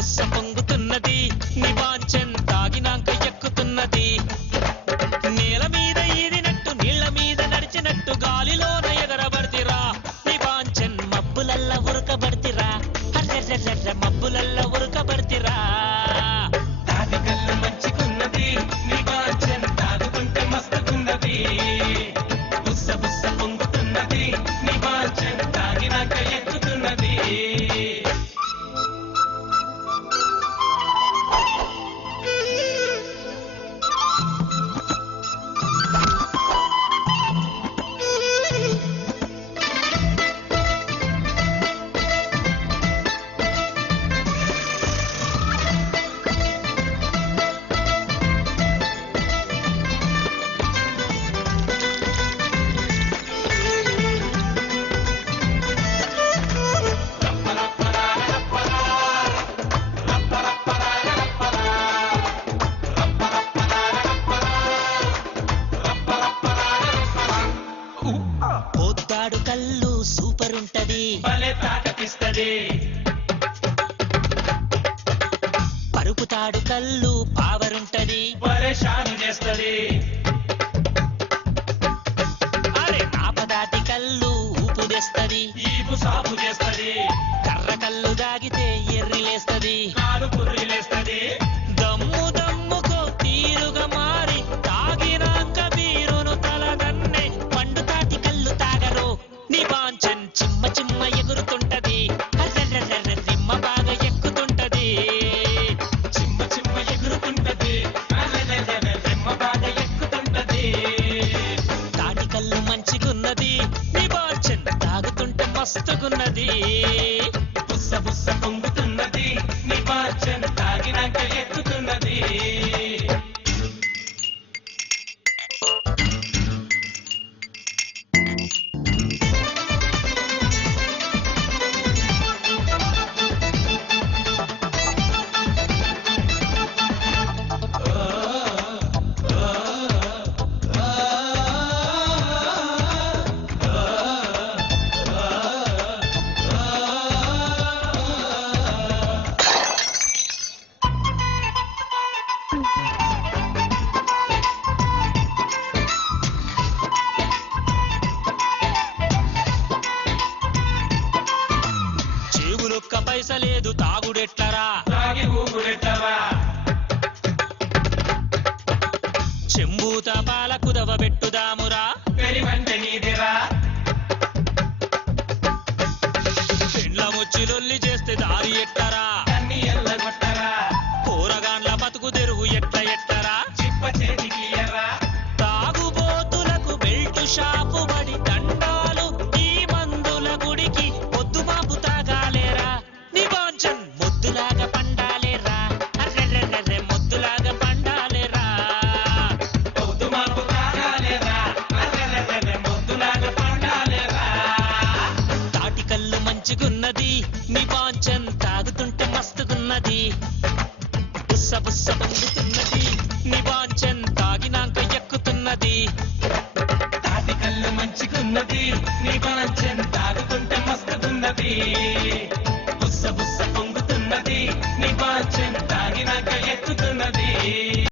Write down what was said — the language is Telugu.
బుస్స పొంగుతున్నది నివాంఛన్ తాగినాక ఎక్కుతున్నది నేల మీద ఈదినట్టు నీళ్ల మీద నడిచినట్టు గాలిలోన ఎగరబడితిరా నివాంఛన్ మబ్బులల్ల ఉరకబడితిరా హర్రెర్రెర్రె మబ్బులల్ల ఉరకబడితిరా తాటి కళ్ళు మంచిగున్నది నివాంఛన్ తాగుతుంటే మస్తుగున్నది బుస్స బుస్స పొంగుతున్నది నివాంఛన్ తాగినాక ఎక్కుతున్నది పోతాడు కళ్ళు సూపర్ ఉంటది భలే తాకపిస్తది పరుపుతాడు కళ్ళు పవర్ ఉంటది పరేషాన్ చేస్తది అరే నాపదాటి కళ్ళు ఊపు తెస్తది ఈపు సాపు చేస్తది కర్ర కళ్ళు దాగితే ఎర్రిలేస్తది కాలు పుర్రిలేస్తది దమ్ము దమ్ముకో తీరుగా మారి తాగినాక బీరును తలదన్నే పండు తాటి కళ్ళు తాగరు నివాంఛన్ చిమ్మ చిమ్మ ఎగురుతుంటది హర్రెర్రెర్రె రిమ్మ బాగా ఎక్కుతుంటది చిమ్మ చిమ్మ ఎగురుతుంటది హర్రెర్రెర్రె రిమ్మ బాగా ఎక్కుతుంటది తాటి కళ్ళు మంచిగున్నది నివాంఛన్ తాగుతుంటే మస్తుగున్నది బుస్స బుస్స పొంగుతున్నది నివాంఛన్ తాగినాక ఎక్కుతున్నది చెవులొక్క పైస లేదు తాగుడెట్లరా తాగి ఊగుడెట్లరా చెంబూత పాల కుదవ పెట్టుదామురా పెరివంటే నీదిరా పెండ్ల ముచ్చి లొల్లి చేస్తే దారి ఎట్టరా అన్ని ఎల్లగొట్టరా కూరగాండ్ల బతుకు తెరువు ఎట్టరా చిప్ప చేతికి ఎర్రా తాగుబోతులకు బెల్ట్ షాపు బడి దండాలు ఈ మందుల గుడికి పొద్దు మాపు తాగాలేరా నివాంఛన్ మొద్దులాగా పండాలేరా అర్రెర్రెర్రె మొద్దులాగా పండాలేరా పొద్దు మాపు తాగాలేరా అర్రెర్రెర్రె మొద్దులాగా పండాలేరా తాటి కళ్ళు మంచిగున్నది నివాంఛన్ తాగుతుంటే మస్తుగున్నది బుస్స బుస్స పొంగుతున్నది నివాంఛన్ తాగినాక ఎక్కుతున్నది తాటి కళ్ళు మంచిగున్నది నివాంఛన్ తాగుతుంటే మస్తుగున్నది బుస్స బుస్స పొంగుతున్నది నివాంఛన్ తాగినాక ఎక్కుతున్నది